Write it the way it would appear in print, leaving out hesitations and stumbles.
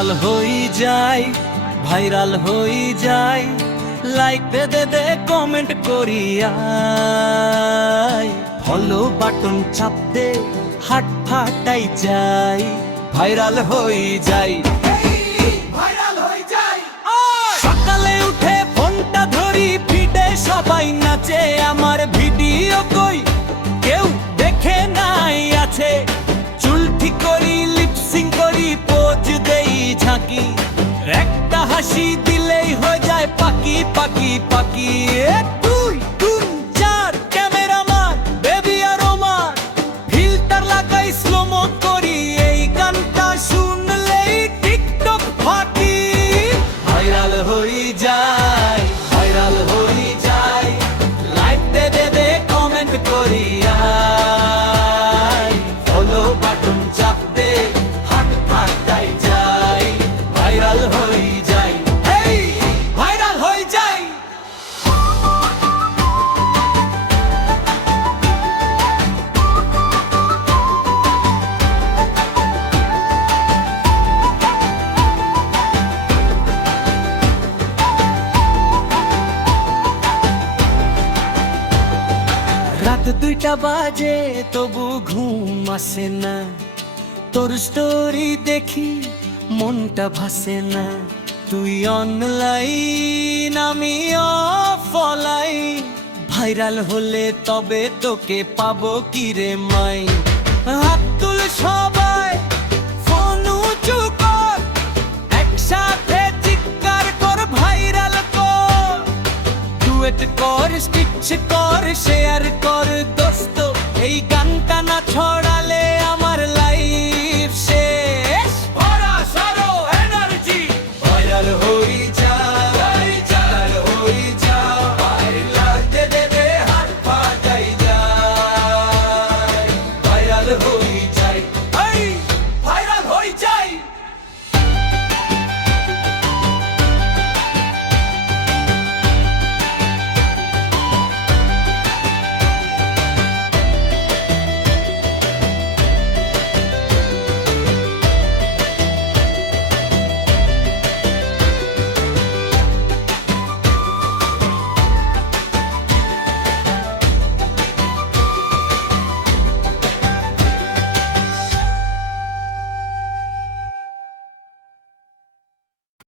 Viral হই যায়, viral হই যায়, লাইক দে দে কমেন্ট করিয়া, ফলো বাটন চাপ দে হাট ফাটাই যাই, ভাইরাল হই যাই, ভাইরাল হই যাই। সকালে উঠে ফোনটা ধরি, ফিডে সবাই নাচে, আমার ভিডিও কই কেউ দেখে নাই আছে, চুল ঠিক করি, লিপসিং করি, পোজ দেই ঝাঁকি, একটা হাসি দিলেই হয়ে যায় পাকি পাকি পাকি। দুই তিন চার ক্যামেরাম্যান বেবি আর ওমান, ফিল্টার লাগাই স্লোমো করি, এই গানটা শুনলেই টিকটক ফাটি, ভাইরাল হই যায়, ভাইরাল হই যায়, লাইক দে দে দে কমেন্ট করিয়া, ফলো বাটন চাপ দে হাত ফাটাই যাই, ভাইরাল হই যাই, এই ভাইরাল হই যাই। রাত 2টা বাজে তবু ঘুম আসে না, তোর স্টোরি দেখি মনটা ভাসে না, তুই অনলাইন আমি অফলাইন, ভাইরাল হলে তবে তোকে পাবো কিরে মাই, হাত তুল সবাই ফোন উঁচু কর, একসাথে চিৎকার কর, ভাইরাল কর, ডুয়েট কর, স্টিচ কর, শেয়ার কর দোস্ত, এই গানটা না ছড়া